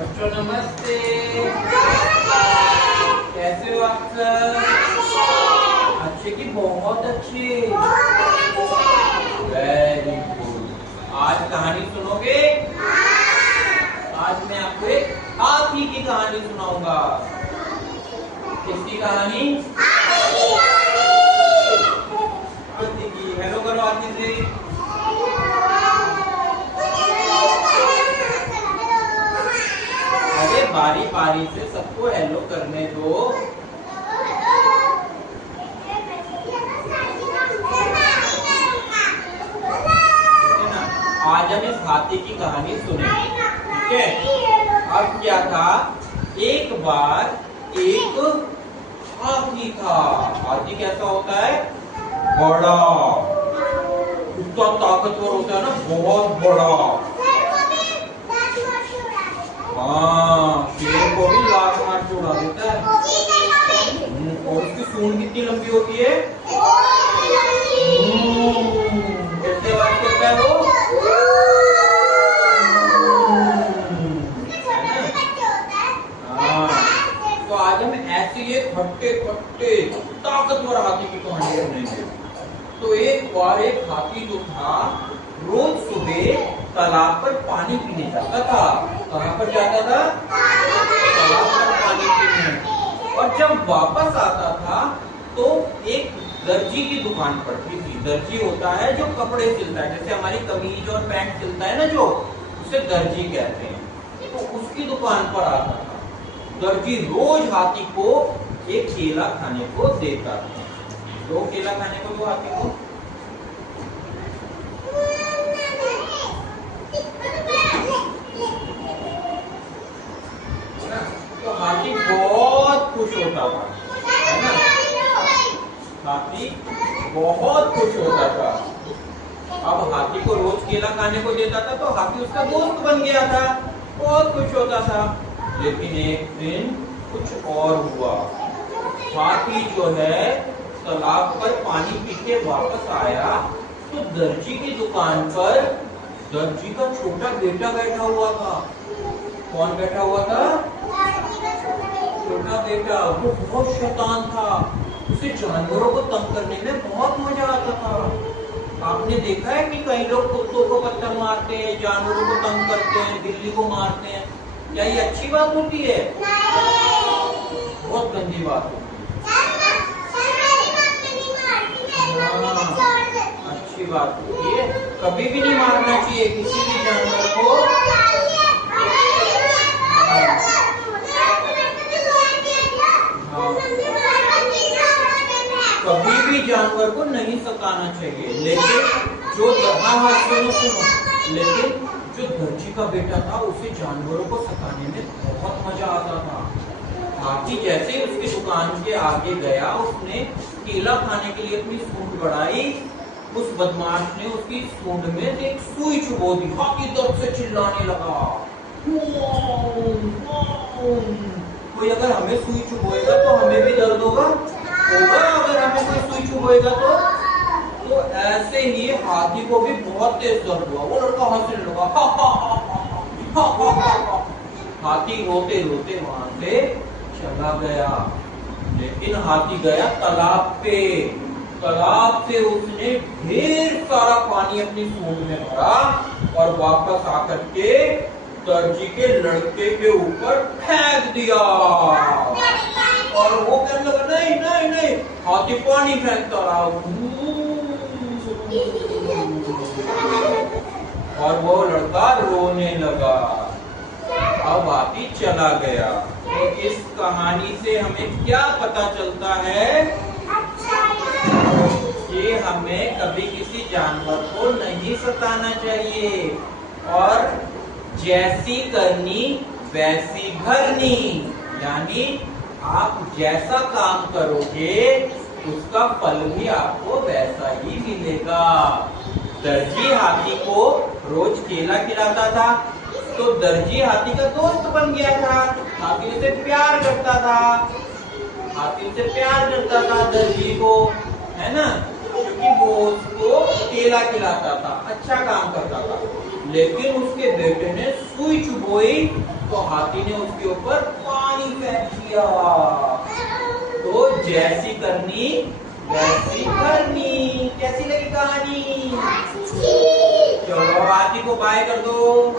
बच्चों नमस्ते। कैसे हो आप सब? अच्छे की बहुत अच्छे। Very good. आज कहानी सुनोगे? आज मैं आपको एक हाथी की कहानी सुनाऊंगा। किसकी कहानी? हाथी की। हेलो करो हाथी से। अरे बारी बारी से सबको हेलो करने दो। आज हम इस हाथी की कहानी सुनेंगे, ठीक है? अब क्या था, एक बार एक हाथी था। हाथी कैसा होता है? बड़ा, इतना ताकतवर होता है ना, बहुत बड़ा। हाँ, शेर को भी लात मार के उड़ा देता है। और उसकी सूंड कितनी लंबी होती है? कैसे आवाज करता है वो? तो आज हम ऐसे ही खट्टे खट्टे ताकतवर हाथी की कहानी सुनेंगे। तो एक बार एक हाथी जो था, रोज सुबह तालाब पर पानी पीने जाता था। कहाँ पर जाता था? तालाब पर पानी पीने। और जब वापस आता था तो एक दर्जी की दुकान पड़ती थी। दर्जी होता है जो कपड़े सिलता है, जैसे हमारी कमीज और पैंट सिलता है ना, जो उसे दर्जी कहते हैं। तो उसकी दुकान पर आता था। दर्जी रोज हाथी को एक केला खाने को देता था। दो केला खाने को दो हाथी को। तो हाथी बहुत खुश होता था, है ना? हाथी बहुत खुश होता था। अब हाथी को रोज केला खाने को देता था तो हाथी उसका दोस्त बन गया था, बहुत खुश होता था। लेकिन एक दिन कुछ और हुआ। हाथी जो है तालाब पर पानी पी के वापस आया तो दर्जी की दुकान पर दर्जी का छोटा बेटा बैठा हुआ था। कौन बैठा हुआ था? छोटा बेटा। वो बहुत शैतान था। उसे जानवरों को तंग करने में बहुत मजा आता था। आपने देखा है कि कई लोग कुत्तों को पत्थर मारते हैं, जानवरों को तंग करते हैं, बिल्ली को मारते हैं। क्या ये अच्छी बात होती है? बहुत गंदी बात होती है। अच्छी बात होती है। कभी भी नहीं मारना चाहिए किसी भी जानवर को। कभी भी जानवर को नहीं सताना चाहिए। लेकिन जो लेकिन जो दर्जी का बेटा था उसे जानवरों को सताने में बहुत मजा आता था। हाथी जैसे ही उसकी दुकान के आगे गया, उसने केला खाने के लिए अपनी सूंड बढ़ाई। उस बदमाश ने उसकी सूंड में एक सुई चुभो दी। हाथी दर्द से चिल्लाने लगा। कोई अगर हमें सुई चुभोएगा तो हमें भी दर्द होगा। अगर हमें कोई सुई चुभोएगा तो ऐसे ही हाथी को भी बहुत तेज दर्द हुआ। वो लड़का हंसने लगा। हाथी रोते रोते वहां से चला गया। लेकिन हाथी गया तालाब पे। तालाब से उसने ढेर सारा पानी अपनी सूंड में भरा और वापस आकर के दर्जी के लड़के के ऊपर फेंक दिया। और वो कहने लगा, नहीं नहीं नहीं। हाथी पानी फेंकता रहा और वो लड़का रोने लगा। अब हाथी चला गया। तो इस कहानी से हमें क्या पता चलता है कि हमें कभी किसी जानवर को नहीं सताना चाहिए और जैसी करनी वैसी भरनी। यानी आप जैसा काम करोगे उसका फल भी आपको वैसा ही मिलेगा। दर्जी हाथी को रोज केला खिलाता था तो दर्जी हाथी का दोस्त बन गया था। हाथी उसे प्यार करता था। हाथी उसे प्यार करता था दर्जी को, है ना, क्योंकि वो उसको केला खिलाता था, अच्छा काम करता था। लेकिन उसके बेटे ने सुई चुभोई तो हाथी ने उसके ऊपर पानी फेंक दिया। तो जैसी करनी वैसी करनी। कैसी लगी कहानी? चलो हाथी को बाय कर दो।